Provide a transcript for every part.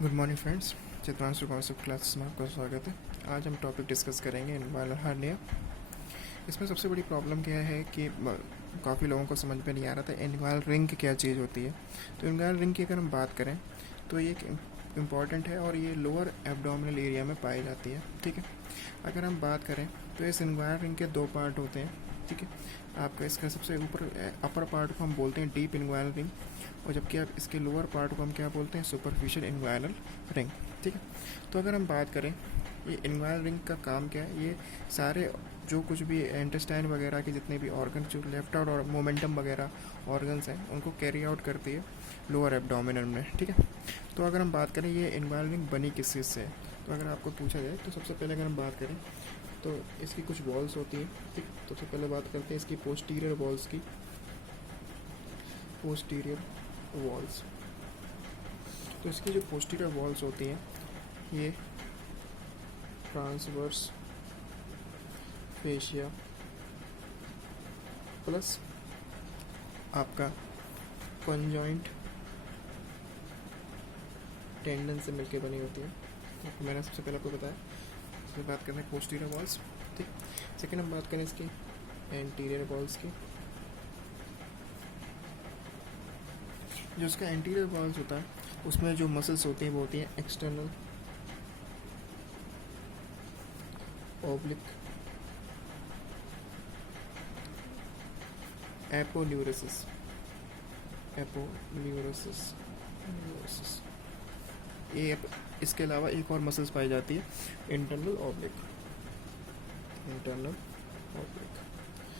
Good morning friends, Chitranshu concept classes में आपका स्वागत है। आज हम टॉपिक डिस्कस करेंगे इन्वाइरल हार्निया। इसमें सबसे बड़ी प्रॉब्लम क्या है कि काफ़ी लोगों को समझ में नहीं आ रहा था इन्वाइरल रिंग क्या चीज़ होती है। तो इन्वाइरल रिंग की अगर हम बात करें तो ये एक इम्पॉर्टेंट है और ये लोअर एब्डोमिनल एरिया में पाई जाती है। ठीक है, अगर हम बात करें तो इस इन्वाइरल रिंग के दो पार्ट होते हैं। ठीक है, आपका इसका सबसे ऊपर अपर पार्ट को हम बोलते हैं डीप इन्वाइरल रिंग, और जबकि आप इसके लोअर पार्ट को हम क्या बोलते हैं, सुपरफिशियल इन्वाइरल रिंग। ठीक है, तो अगर हम बात करें ये इन्वाइरल रिंग का काम क्या है, ये सारे जो कुछ भी इंटेस्टाइन वगैरह के जितने भी ऑर्गन जो लेफ्ट आउट और मोमेंटम वगैरह ऑर्गन्स हैं उनको कैरी आउट करती है लोअर एब्डोमिनल में। ठीक है, तो अगर हम बात करें ये इन्वाइरल रिंग बनी किस चीज़ से है, तो अगर आपको पूछा जाए तो सबसे पहले अगर हम बात करें तो इसकी कुछ वॉल्स होती हैं। ठीक, तो सबसे पहले बात करते हैं इसकी पोस्टीरियर वॉल्स की। पोस्टीरियर वॉल्स, तो इसकी जो पोस्टीरियर वॉल्स होती हैं ये ट्रांसवर्स फेशिया प्लस आपका कॉन्जॉइंट टेंडन से मिलकर बनी होती है। तो मैंने सबसे पहले आपको बताया, इसमें बात करें पोस्टीरियर वॉल्स। ठीक, सेकेंड हम बात करें इसकी एंटीरियर वॉल्स की। जो इसका एंटीरियर वॉल्स होता है उसमें जो मसल्स होती हैं वो होती हैं एक्सटर्नल ओब्लिक एपोन्यूरोसिस ये इसके अलावा एक और मसल्स पाई जाती है इंटरनल ओब्लिक।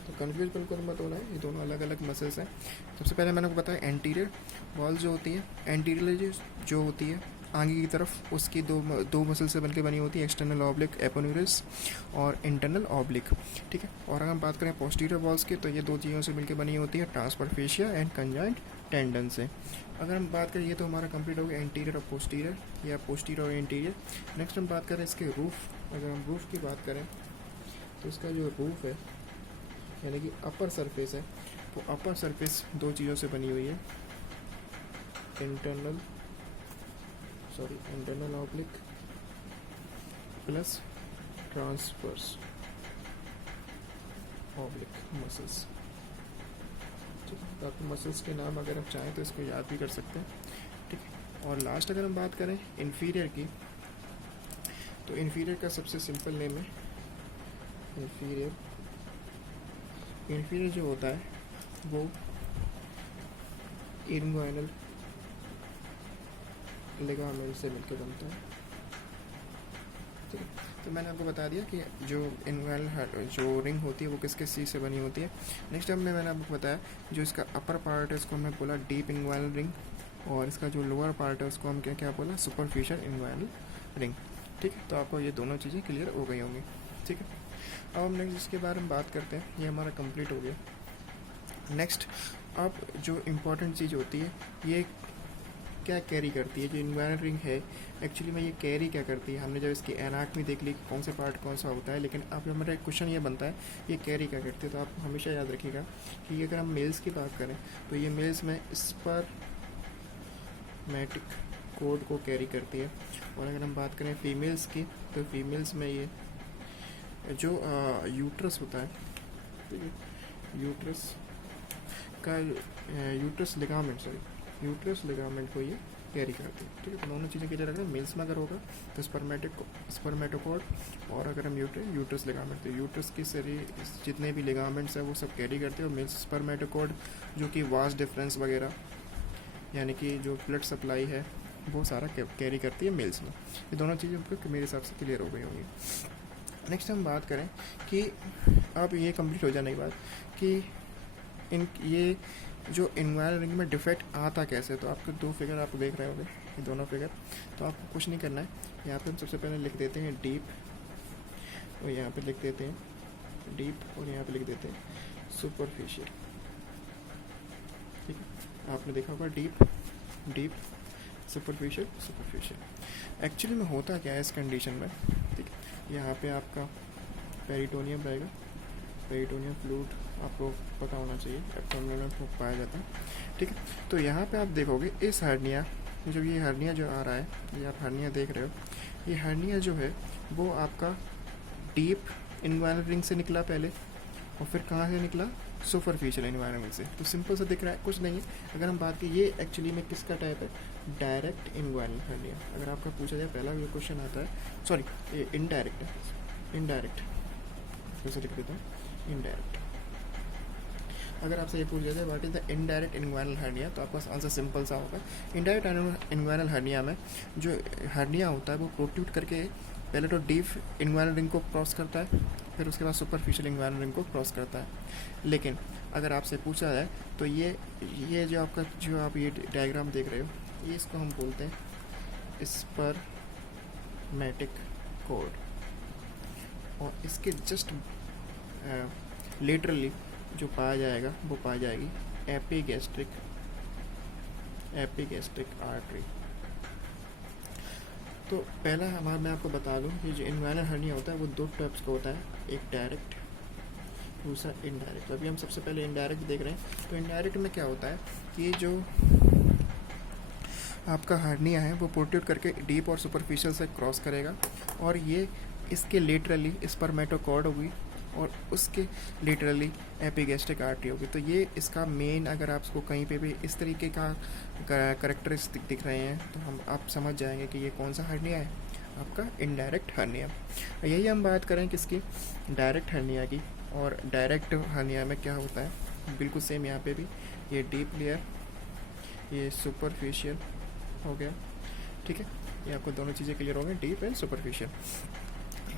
तो कन्फ्यूज बिल्कुल मत होना है, ये दोनों अलग अलग मसल्स हैं। सबसे पहले मैंने आपको बताया एंटीरियर वॉल जो होती है, एंटीरियर जो होती है आगे की तरफ, उसकी दो मसल से बनकर बनी होती है, एक्सटर्नल ऑब्लिक एपोन्यूरस और इंटरनल ऑब्लिक। ठीक है, और अगर हम बात करें पोस्टीरियर वॉल्स की तो ये दो चीज़ों से मिलकर बनी होती है, transverse fascia and conjoint tendon से। अगर हम बात करें ये तो हमारा कंप्लीट हो गया एंटीरियर और पोस्टीरियर या पोस्टीरियर और एंटीरियर। नेक्स्ट हम बात करें इसके रूफ। अगर हम रूफ की बात करें तो इसका जो रूफ है यानी कि अपर सरफेस है, वो अपर सरफेस दो चीज़ों से बनी हुई है, internal oblique plus transverse oblique muscles. ठीक है, तो आपको मसल्स के नाम अगर आप चाहें तो इसको याद भी कर सकते हैं। ठीक है, और लास्ट अगर हम बात करें इन्फीरियर की, तो इन्फीरियर का सबसे सिंपल नेम है इन्फीरियर। इन्फीरियर जो होता है वो इन्गुइनल लिगामेंट से मिलकर बनता है। ठीक है, तो मैंने आपको बता दिया कि जो इन्वाइरल जो रिंग होती है वो किस किस चीज़ से बनी होती है। नेक्स्ट टाइम में मैंने आपको बताया जो इसका अपर पार्ट है उसको हमने बोला डीप इन्वाइरल रिंग, और इसका जो लोअर पार्ट है उसको हम क्या क्या बोला, सुपरफिशियल इन्वाइरल रिंग। ठीक है, तो आपको ये दोनों चीज़ें क्लियर हो गई होंगी। ठीक है, अब हम नेक्स्ट इसके बारे में बात करते हैं, ये हमारा कंप्लीट हो गया। नेक्स्ट अब जो इम्पोर्टेंट चीज़ होती है ये क्या कैरी करती है, जो इन्वायरल रिंग है एक्चुअली में ये कैरी क्या करती है। हमने जब इसकी एनाटॉमी देख ली कौन से पार्ट कौन सा होता है, लेकिन अब हमारा एक क्वेश्चन ये बनता है ये कैरी क्या करती है। तो आप हमेशा याद रखिएगा कि अगर हम मेल्स की बात करें तो ये मेल्स में स्पर्मेटिक कोड को कैरी करती है, और अगर हम बात करें फीमेल्स की तो फीमेल्स में ये जो यूट्रस होता है, ठीक है, यूट्रस लिगामेंट को ये कैरी करती है। ठीक है, तो दोनों चीज़ें क्लियर रखना। मेल्स में अगर होगा तो स्पर्मेटोकॉर्ड, और अगर हम यूट्रस लिगामेंट, तो यूट्रस की सारी जितने भी लिगामेंट्स हैं वो सब कैरी करते हैं, और मेल्स स्पर्मेटोकॉर्ड जो कि वास्ट डिफरेंस वगैरह यानी कि जो ब्लड सप्लाई है वो सारा कैरी करती है मेल्स में। ये दोनों चीज़ें आपको मेरे हिसाब से क्लियर हो गई होंगी। नेक्स्ट हम बात करें कि अब ये कंप्लीट हो जाने के बाद कि ये जो इन्वायरल रिंग में डिफेक्ट आता कैसे, तो आपको दो फिगर आप देख रहे होंगे, ये दोनों फिगर। तो आपको कुछ नहीं करना है, यहाँ पे हम सबसे पहले लिख देते हैं डीप, और यहाँ पे लिख देते हैं डीप, और यहाँ पे लिख देते हैं सुपरफिशियल। ठीक है, आपने देखा होगा डीप सुपरफिशियल। एक्चुअली में होता क्या है इस कंडीशन में, ठीक है, यहाँ पे आपका पेरिटोनियम रहेगा, पेरिटोनियम फ्लूइड आपको पता होना चाहिए, एब्डोमिनल में पाया जाता है। ठीक है, तो यहाँ पे आप देखोगे इस हर्निया जब ये हर्निया जो आ रहा है, ये आप हर्निया देख रहे हो, ये हर्निया जो है वो आपका डीप इन्वायरल रिंग से निकला पहले, और फिर कहाँ से निकला, सुपरफिशियल इन्वायरमेंट से। तो सिंपल सा दिख रहा है, कुछ नहीं है। अगर हम बात करें, ये एक्चुअली में किसका टाइप है, डायरेक्ट इन्वायरल हर्निया। अगर आपका पूछा जाए, पहला ये क्वेश्चन आता है, सॉरी ये इनडायरेक्ट है, इनडायरेक्ट, जैसे लिख देता हूँ इनडायरेक्ट। अगर आपसे ये पूछ जाए what is the indirect inguinal hernia, तो आपका आंसर सिंपल सा होगा। इनडायरेक्ट इन्वायरल हर्निया में जो हर्निया होता है वो प्रोट्रूड करके पहले तो डीप इन्वायरल रिंग को क्रॉस करता है, फिर उसके बाद सुपरफिशियल इन्वायरल रिंग को क्रॉस करता है। लेकिन अगर आपसे पूछा जाए तो ये जो आपका जो आप ये डायग्राम देख रहे हो, ये इसको हम बोलते हैं स्पर्मेटिक कोड, और इसके जस्ट लेटरली जो पाया जाएगा वो पाई जाएगी एपिगैस्ट्रिक आर्टरी। तो पहला हमारा, मैं आपको बता दूं, ये जो इन्वायरल हर्निया होता है वो दो टाइप्स का होता है, एक डायरेक्ट, दूसरा इनडायरेक्ट। तो अभी हम सबसे पहले इनडायरेक्ट देख रहे हैं। तो इनडायरेक्ट में क्या होता है कि जो आपका हर्निया है वो प्रोट्रूड करके डीप और सुपरफिशियल से क्रॉस करेगा, और ये इसके लेटरली स्पर्मेटोकॉर्ड होगी, और उसके लिटरली एपिगैस्ट्रिक आर्टरी होगी। तो ये इसका मेन, अगर आप इसको कहीं पे भी इस तरीके का करेक्टरिस्टिक दिख रहे हैं तो हम आप समझ जाएंगे कि ये कौन सा हर्निया है, आपका इनडायरेक्ट हर्निया। यही हम बात करें किसकी, डायरेक्ट हर्निया की। और डायरेक्ट हर्निया में क्या होता है, बिल्कुल सेम यहाँ पे भी, ये डीप लेयर, ये सुपरफिशियल हो गया, ठीक है। ये आपको दोनों चीज़ें क्लियर हो गई, डीप एंड सुपरफिशियल।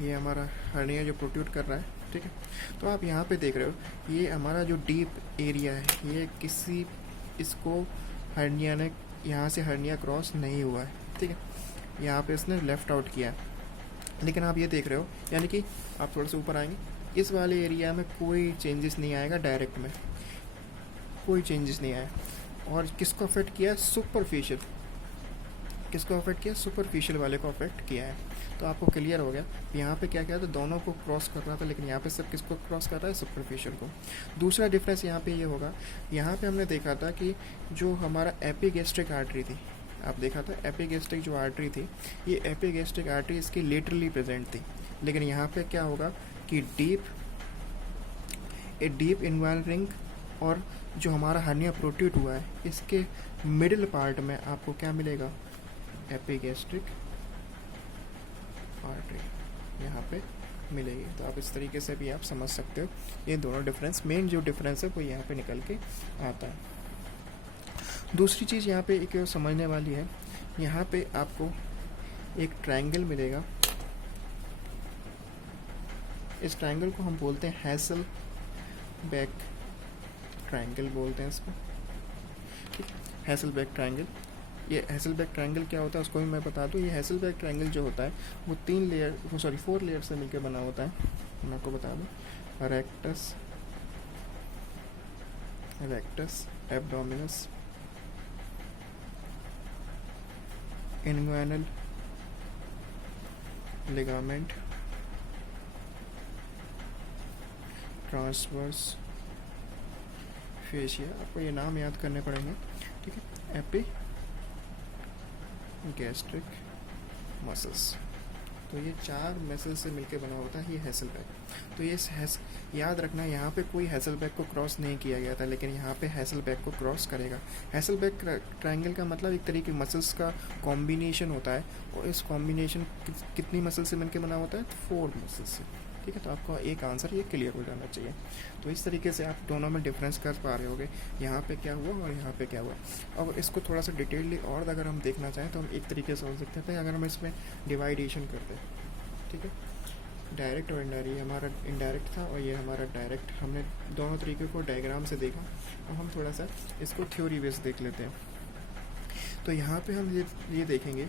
ये हमारा हर्निया जो प्रोट्रूड कर रहा है, ठीक है। तो आप यहाँ पे देख रहे हो, ये हमारा जो डीप एरिया है, ये किसी, इसको हर्निया ने, यहाँ से हर्निया क्रॉस नहीं हुआ है, ठीक है। यहाँ पे इसने लेफ़्ट आउट किया है। लेकिन आप ये देख रहे हो, यानी कि आप थोड़ा सा ऊपर आएंगे, इस वाले एरिया में कोई चेंजेस नहीं आएगा, डायरेक्ट में कोई चेंजेस नहीं आया। और किसको अफेक्ट किया, सुपरफिशियल, किसको अफेक्ट किया, सुपरफिशियल वाले को अफेक्ट किया है। तो आपको क्लियर हो गया यहाँ पे क्या किया, तो दोनों को क्रॉस कर रहा था, लेकिन यहाँ पे सब किसको क्रॉस कर रहा है, सुपरफिशियल को। दूसरा डिफरेंस यहाँ पे ये होगा, यहाँ पे हमने देखा था कि जो हमारा एपिगैस्ट्रिक आर्टरी थी, आप देखा था एपिगैस्ट्रिक जो आर्टरी थी, ये एपिगैस्ट्रिक आर्टरी इसकी लेटरली प्रेजेंट थी। लेकिन यहाँ पे क्या होगा कि डीप इन्वायरल रिंग और जो हमारा हर्निया प्रोट्रूड हुआ है, इसके मिडिल पार्ट में आपको क्या मिलेगा, एपिगैस्ट्रिक आर्टरी यहाँ पे मिलेगी। तो आप इस तरीके से भी आप समझ सकते हो, ये दोनों डिफरेंस, मेन जो डिफरेंस है वो यहाँ पे निकल के आता है। दूसरी चीज़ यहाँ पे एक समझने वाली है, यहाँ पे आपको एक ट्रायंगल मिलेगा। इस ट्रायंगल को हम बोलते हैं हैसेलबैक ट्रायंगल बोलते हैं इसको, ठीक है, हैसेलबैक ट्रायंगल। ये हैसेलबैक ट्रायंगल क्या होता है उसको भी मैं बता दूं। ये हैसेलबैक ट्रायंगल जो होता है वो 4 लेयर से मिलकर बना होता है। मैं आपको बता दूं, rectus abdominis, inguinal ligament, transverse fascia, आपको ये नाम याद करने पड़ेंगे, ठीक है। एपी गैस्ट्रिक मसल्स, तो ये 4 मसल से मिलके बना होता है ये हैसेलबैक। तो ये याद रखना, यहाँ पे कोई हैसेलबैक को क्रॉस नहीं किया गया था, लेकिन यहाँ पे हैसेलबैक को क्रॉस करेगा। हैसेलबैक ट्रायंगल का मतलब एक तरीके मसल्स का कॉम्बिनेशन होता है, और इस कॉम्बिनेशन कितनी मसल से मिलके बना होता है, 4 मसल से, ठीक है। तो आपका एक आंसर ये क्लियर हो जाना चाहिए। तो इस तरीके से आप दोनों में डिफरेंस कर पा रहे होगे, यहाँ पे क्या हुआ और यहाँ पे क्या हुआ। अब इसको थोड़ा सा डिटेलली और अगर हम देखना चाहें तो हम एक तरीके से हो सकते थे, अगर हम इसमें डिवाइडेशन करते हैं, ठीक है। डायरेक्ट और इनडायरेक्ट, ये हमारा इनडायरेक्ट था और ये हमारा डायरेक्ट। हमने दोनों तरीके को डायग्राम से देखा। अब हम थोड़ा सा इसको थ्योरी बेस देख लेते हैं। तो यहाँ पे हम ये देखेंगे,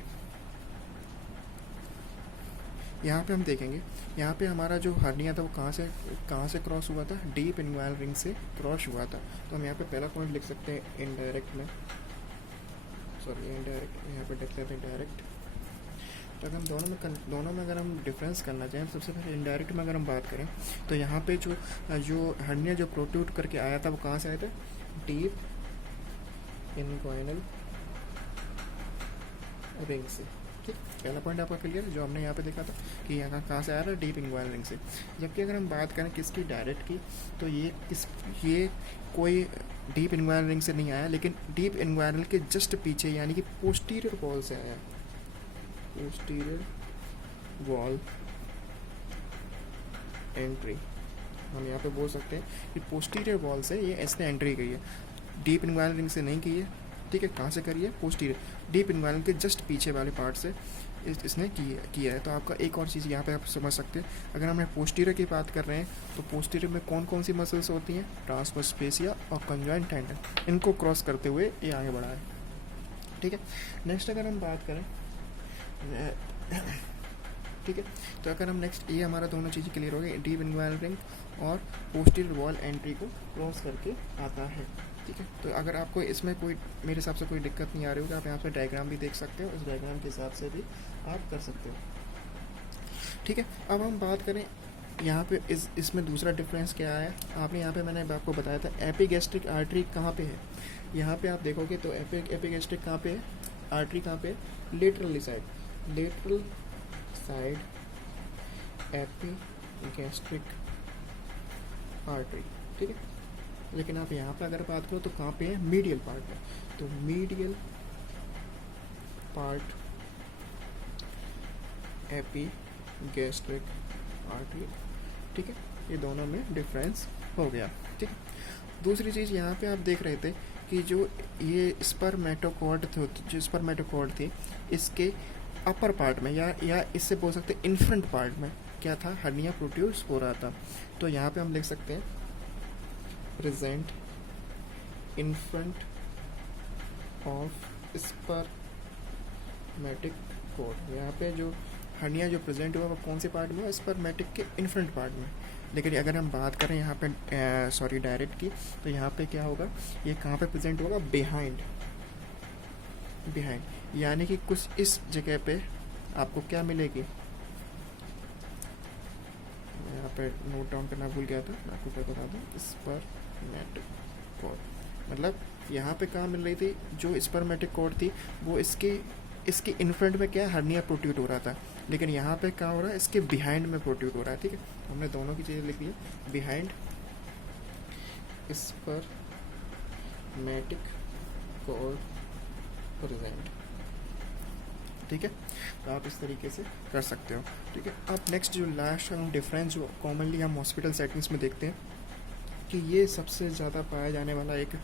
यहाँ पे हम देखेंगे, यहाँ पे हमारा जो हर्निया था वो कहाँ से क्रॉस हुआ था, डीप इन्वायरल रिंग से क्रॉस हुआ था। तो हम यहाँ पे पहला पॉइंट लिख सकते हैं इनडायरेक्ट में, सॉरी इनडायरेक्ट, यहाँ पे लिख लेते हैं डायरेक्ट। तो अगर हम दोनों में अगर हम डिफरेंस करना चाहें, सबसे पहले इनडायरेक्ट में अगर हम बात करें तो यहाँ पे जो हर्निया जो प्रोट्रूड करके आया था वो कहाँ से आया था, डीप इनग्वाइनल रिंग से। ठीक, पहला पॉइंट आपका क्लियर है जो हमने यहाँ पे देखा था कि यहाँ कहाँ से आ रहा है, डीप इन्वॉल्व रिंग से। जबकि अगर हम बात करें किसकी, डायरेक्ट की, तो ये कोई डीप इन्वॉल्व रिंग से नहीं आया, लेकिन डीप इन्वॉल्व के जस्ट पीछे यानी कि पोस्टीरियर वॉल से आया। पोस्टीरियर वॉल एंट्री, हम यहाँ पे बोल सकते हैं कि पोस्टीरियर वॉल से ये इसने एंट्री की है, डीप इन्वॉल्व रिंग से नहीं की है। ठीक है, कहाँ से करी है, पोस्टीरियर, डीप इन्वॉल्व के जस्ट पीछे वाले पार्ट से इसने किया है। तो आपका एक और चीज़ यहाँ पे आप समझ सकते हैं, अगर हम पोस्टीरियर की बात कर रहे हैं तो पोस्टीरियर में कौन कौन सी मसल्स होती हैं, ट्रांसवर्स फेसिया और कंजॉइंट टेंडन, इनको क्रॉस करते हुए ये आगे बढ़ा है। ठीक है, नेक्स्ट अगर हम बात करें, ठीक है, तो अगर हम नेक्स्ट, ये हमारा दोनों चीज़ें क्लियर हो गई, डीप इन्वॉल्व रिंग और पोस्टीरियर वॉल एंट्री को क्रॉस करके आता है। ठीक है, तो अगर आपको इसमें कोई, मेरे हिसाब से कोई दिक्कत नहीं आ रही हो तो आप यहाँ पे डायग्राम भी देख सकते हो, उस डायग्राम के हिसाब से भी आप कर सकते हो। ठीक है, अब हम बात करें यहाँ पे इसमें दूसरा डिफरेंस क्या है। आपने यहाँ पे, मैंने आपको बताया था एपिगैस्ट्रिक आर्टरी कहाँ पे है, यहाँ पे आप देखोगे तो एपिगैस्ट्रिक कहाँ पे है, आर्टरी कहाँ पे है, laterally side, lateral side epigastric artery. ठीक है, लेकिन आप यहाँ पे अगर बात करो तो कहाँ पे है, मीडियल पार्ट में, तो मीडियल पार्ट एपिगैस्ट्रिक आर्टरी। ठीक है, ये दोनों में डिफरेंस हो गया। ठीक है, दूसरी चीज़ यहाँ पे आप देख रहे थे कि जो ये स्पर्मेटोकॉर्ड थे, जो स्पर्मेटोकॉर्ड थी, इसके अपर पार्ट में या इससे बोल सकते हैं इन्फ्रंट पार्ट में क्या था, हर्निया प्रोड्यूस हो रहा था। तो यहाँ पे हम लिख सकते हैं present in front of spermatic cord. यहाँ पे जो हर्निया जो प्रेजेंट हुआ वो कौन से पार्ट में, स्पर्मेटिक के इन्फ्रंट पार्ट में। लेकिन अगर हम बात करें यहाँ पे डायरेक्ट की, तो यहाँ पे क्या होगा, ये कहाँ पे प्रेजेंट होगा, बिहाइंड, यानी कि कुछ इस जगह पे आपको क्या मिलेगी, यहाँ पे नोट डाउन करना भूल गया था, मैं आपको क्या बता दूँ, स्पर्मेटिक कॉर्ड, मतलब यहाँ पे कहाँ मिल रही थी, जो स्पर्मेटिक कॉर्ड थी वो इसके इनफ्रंट में क्या हर्निया प्रोट्यूट हो रहा था, लेकिन यहाँ पे क्या हो रहा है, इसके बिहाइंड में प्रोट्यूट हो रहा है। ठीक है, हमने दोनों की चीज़ें लिख ली, बिहाइंड स्पर्मेटिक कॉर्ड प्रेजेंट। ठीक है, तो आप इस तरीके से कर सकते हो। ठीक है, अब नेक्स्ट जो लास्ट डिफरेंस जो कॉमनली हम हॉस्पिटल सेटिंग्स में देखते हैं कि ये सबसे ज़्यादा पाया जाने वाला एक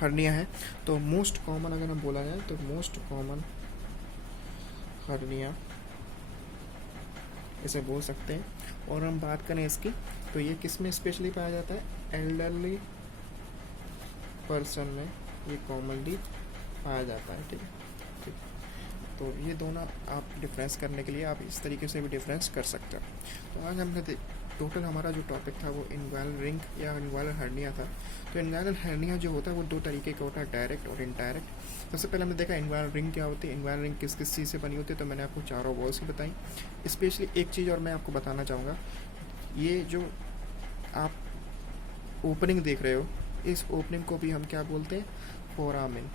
हर्निया है। तो मोस्ट कॉमन अगर हम बोला जाए तो मोस्ट कॉमन हर्निया इसे बोल सकते हैं। और हम बात करें इसकी, तो ये किस में स्पेशली पाया जाता है, एल्डरली पर्सन में ये कॉमनली पाया जाता है। ठीक है, ठीक, तो ये दोनों आप डिफरेंस करने के लिए आप इस तरीके से भी डिफरेंस कर सकते हो। तो आज हमने टोटल हमारा जो टॉपिक था वो इन्वॉल्व रिंग या इन्वॉल्व हर्निया था। तो इन्वॉल्व हर्निया जो होता है वो दो तरीके का होता है, डायरेक्ट और इनडायरेक्ट। सबसे पहले हमने देखा इन्वॉल्व रिंग क्या होती है, इन्वॉल्व रिंग किस किस चीज़ से बनी होती है, तो मैंने आपको चारों वॉल्स की बताई। स्पेशली एक चीज़ और मैं आपको बताना चाहूँगा, ये जो आप ओपनिंग देख रहे हो, इस ओपनिंग को भी हम क्या बोलते हैं, फोरामिन।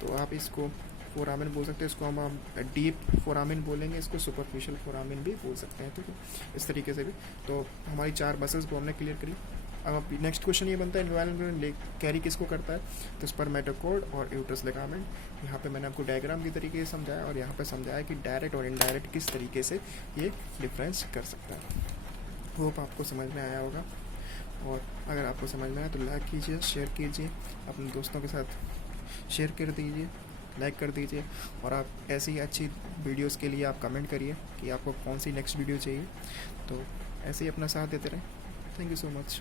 तो आप इसको फोरामिन बोल सकते हैं, इसको हम डीप फोरामिन बोलेंगे, इसको सुपरफिशियल फोरामिन भी बोल सकते हैं। ठीक है, इस तरीके से भी। तो हमारी चार मसल्स को हमने क्लियर करी। अब नेक्स्ट क्वेश्चन ये बनता है इन्वॉल्व कैरी किसको करता है, तो स्पर्मेटोकॉर्ड और यूट्रस लिगामेंट। यहाँ पे मैंने आपको डायग्राम की तरीके से समझाया और यहाँ पे समझाया कि डायरेक्ट और इनडायरेक्ट किस तरीके से ये डिफरेंस कर सकता है। होप आपको समझ में आया होगा, और अगर आपको समझ में आया तो लाइक कीजिए, शेयर कीजिए, अपने दोस्तों के साथ शेयर कर दीजिए, लाइक कर दीजिए। और आप ऐसी अच्छी वीडियोस के लिए आप कमेंट करिए कि आपको कौन सी नेक्स्ट वीडियो चाहिए। तो ऐसे ही अपना साथ देते रहें। Thank you so much.